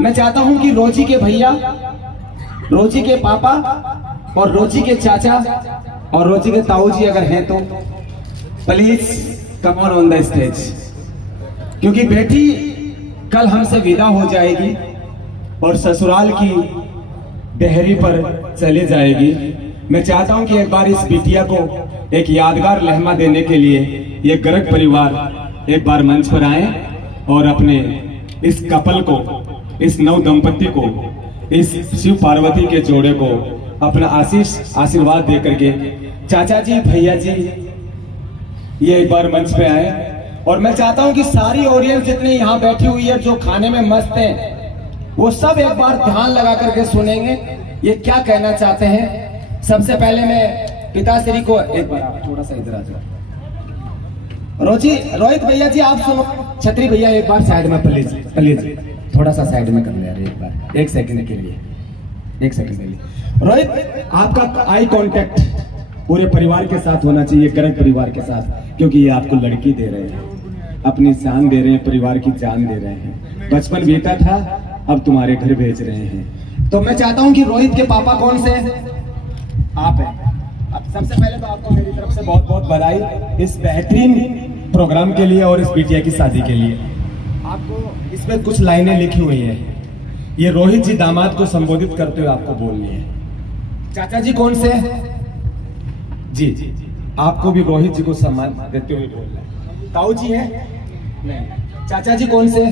मैं चाहता हूं कि रोजी के भैया, रोजी के पापा और रोजी के चाचा और रोजी के ताऊ जी अगर हैं तो please come on the stage, क्योंकि बेटी कल हमसे विदा हो जाएगी और ससुराल की डेहरी पर चली जाएगी। मैं चाहता हूं कि एक बार इस बिटिया को एक यादगार लम्हा देने के लिए ये गर्ग परिवार एक बार मंच पर आए और अपने इस कपल को, इस नव दंपति को, इस शिव पार्वती के जोड़े को अपना आशीर्वाद दे करके चाचा जी, भैया जी ये एक बार मंच पे आए। और मैं चाहता हूं कि सारी ऑडियंस जितनी यहाँ बैठी हुई है जो खाने में मस्त है वो सब एक बार ध्यान लगा करके सुनेंगे ये क्या कहना चाहते हैं। सबसे पहले मैं पिताश्री को एक बार थोड़ा सा इधर आ जाओ। रोहित भैया जी आप सुनो, छतरी भैया एक बार साइड में प्लीज प्लीज थोड़ा सा साइड में कर ले यार, एक बार, एक सेकंड के लिए, एक सेकंड के लिए। रोहित आपका आई कांटेक्ट पूरे परिवार के साथ होना चाहिए, गर्ग परिवार के साथ, क्योंकि ये आपको लड़की दे रहे हैं, अपनी जान दे रहे हैं, परिवार की जान दे रहे हैं। बचपन बीता था, अब तुम्हारे घर भेज रहे हैं। तो मैं चाहता हूं कि रोहित के पापा कौन से आप हैं। अब सबसे पहले तो आपको मेरी तरफ से बहुत बहुत बधाई इस बेहतरीन प्रोग्राम के लिए और इस बिटिया की शादी के लिए। आपको इसमें कुछ लाइनें लिखी हुई हैं, ये रोहित जी दामाद को संबोधित करते हुए आपको बोलनी है। चाचा जी कौन से जी, आपको भी रोहित जी को सम्मान देते हुए बोलना है। ताऊ जी है नहीं, चाचा जी कौन से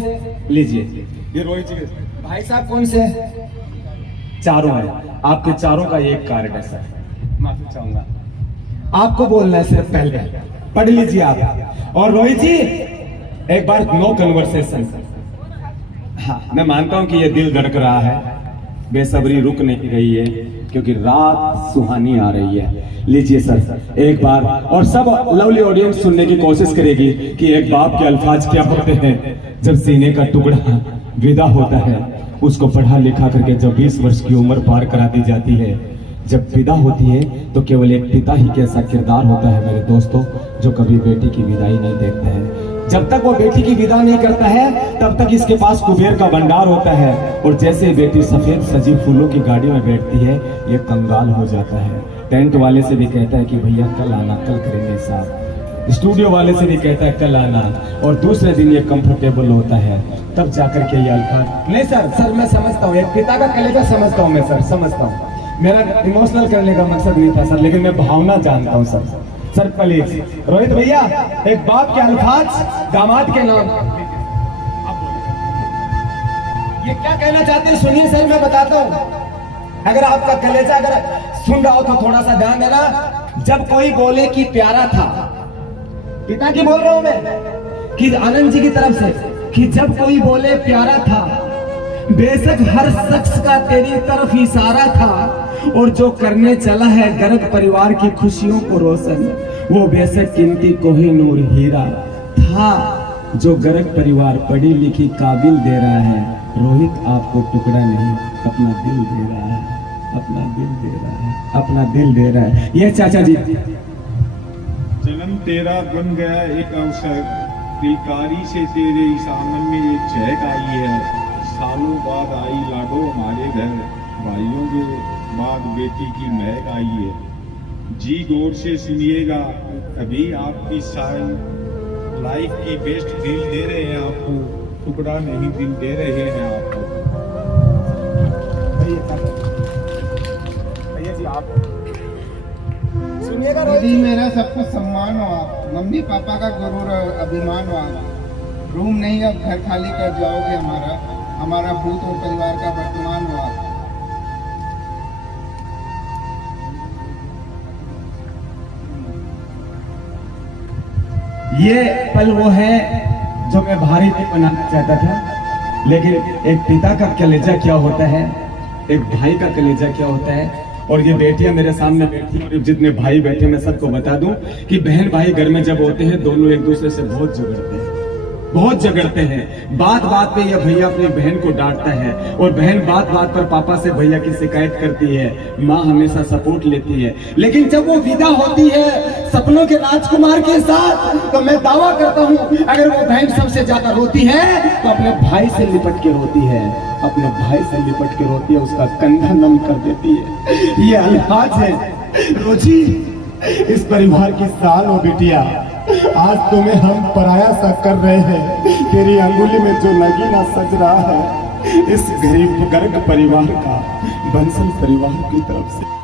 लीजिए, ये रोहित जी। भाई साहब कौन से, चारों हैं, आपके चारों का एक कार्ड है सर, माफी चाहूंगा। आपको बोलना है सिर्फ, पहले पढ़ लीजिए आप। और रोहित जी एक बार नो कन्वर्सेशन। हाँ, मैं मानता हूं कि ये दिल धड़क रहा है, बेसब्री रुक नहीं रही है, क्योंकि रात सुहानी आ रही है। लीजिए सर एक बार, और सब लवली ऑडियंस सुनने की कोशिश करेगी कि एक बाप के अल्फाज क्या होते हैं जब सीने का टुकड़ा विदा होता है, उसको पढ़ा लिखा करके जब 20 वर्ष की उम्र पार करा दी जाती है, जब विदा होती है तो केवल एक पिता ही कैसा किरदार होता है मेरे दोस्तों, जो कभी बेटी की विदाई नहीं देखता है। जब तक वो बेटी की विदा नहीं करता है तब तक इसके पास कुबेर का भंडार होता है, और जैसे बेटी सफेद सजी फूलों की गाड़ी में बैठती है ये कंगाल हो जाता है। टेंट वाले से भी कहता है कि भैया कल आना, कल करेंगे साहब। स्टूडियो वाले से भी कहता है कल आना, और दूसरे दिन ये कंफर्टेबल होता है, तब जाकर के ये अल्फाज। नहीं सर मैं समझता हूँ, एक पिता का कलेजा समझता हूँ मैं सर, समझता हूँ, मेरा इमोशनल करने का मकसद नहीं था सर, लेकिन मैं भावना जानता हूँ सर। सर प्लीज रोहित भैया एक बाप के अल्फाज दामाद के नाम, ये क्या कहना चाहते हैं सुनिए सर, मैं बताता हूँ। अगर आपका कलेजा अगर सुन रहा हो तो थोड़ा सा ध्यान देना। जब कोई बोले कि प्यारा था, पिता की बोल रहा हूं मैं कि आनंद जी की तरफ से, कि जब कोई बोले प्यारा था, बेशक हर शख्स का तेरी तरफ इशारा था, और जो करने चला है गर्ग परिवार की खुशियों को रोशन, वो बेशक कीमती कोहिनूर हीरा था, जो गर्ग परिवार पढ़ी लिखी काबिल दे रहा है। रोहित आपको टुकड़ा नहीं अपना दिल दे रहा है, अपना दिल दे रहा है, अपना दिल दे रहा है। ये चाचा जी, जन्म तेरा बन गया एक अवसर, बेकारी से तेरे इस आंगन में एक चहक आई है। सालों बाद आई लाडो हमारे घर, भाइयों के बाद बेटी की महक आई है। जी गौर से सुनिएगा, अभी आपकी सारी लाइफ की बेस्ट फील दे रहे हैं आपको, टुकड़ा नहीं दिल दे रहे हैं आपको। भैया जी आप सुनिएगा। दीदी मेरा सब कुछ सम्मान हो आप, मम्मी पापा का गुरूर अभिमान हो आप। रूम नहीं अब घर खाली कर जाओगे हमारा भूत और परिवार का वर्तमान हो आप। ये पल वो है जो मैं भारी नहीं बनाना चाहता था, लेकिन एक पिता का कलेजा क्या होता है, एक भाई का कलेजा क्या होता है। और ये बेटियां मेरे सामने बैठी और जितने भाई बैठे मैं सबको बता दूं कि बहन भाई घर में जब होते हैं दोनों एक दूसरे से बहुत झगड़ते हैं, बहुत झगड़ते हैं। बात बात पे यह भैया अपनी बहन को डांटता है और बहन बात बात पर पापा से भैया की शिकायत करती है। माँ हमेशा सपोर्ट लेती है, लेकिन जब वो विदा होती है सपनों के राजकुमार के साथ, तो मैं दावा करता हूँ अगर वो बहन सबसे ज्यादा रोती है तो अपने भाई से लिपट के रोती है, अपने भाई से लिपट के रोती है, उसका कंधा नम कर देती है। ये अल्फाज है। रोजी, इस परिवार की साल हो बिटिया, आज तुम्हें हम पराया सा कर रहे हैं। तेरी अंगुली में जो नगीना सज रहा है इस गरीब गर्ग परिवार का, बंसल परिवार की तरफ से।